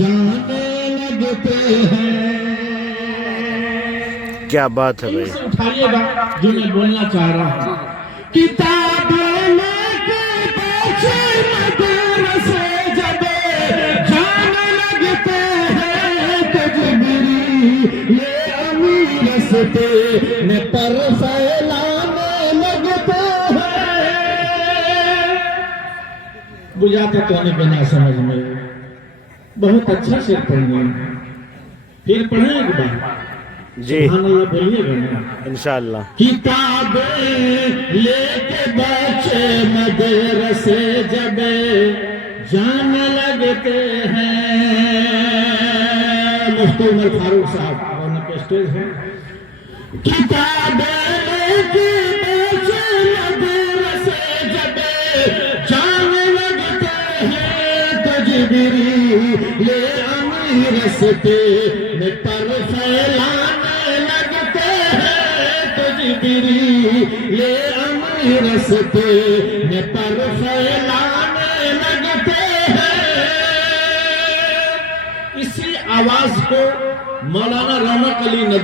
جانے لگتے ہیں. کیا بات ہے بھائی. اٹھائیے گا جو میں بولنا چاہ رہا ہوں. کتابیں لے کے بچے مدرسے جب جانے لگتے ہیں تو جبریل یہ امیر رستے میں پر پھیلانے لگتے ہیں. بجھاتا تو ہمیں بنا سمجھ میں بہت اچھا سے پڑھنے پھر پڑھیں ایک بار. جی سبحان اللہ بولیے گا نا. انشاءاللہ. کتابیں لے کے بچے مدرسے جب جانے لگتے ہیں. مفتی عمر فاروق صاحب اور پہ اسٹیج ہے. کتابیں لے کے بچے مدرسے جب جانے لگتے ہیں تو جبریل یہ امیر رستے میں پر پھیلانے لگتے ہیں تو جبریل یہ امیر رستے میں پر پھیلانے لگتے ہیں. اسی آواز کو مولانا رونق علی ندوی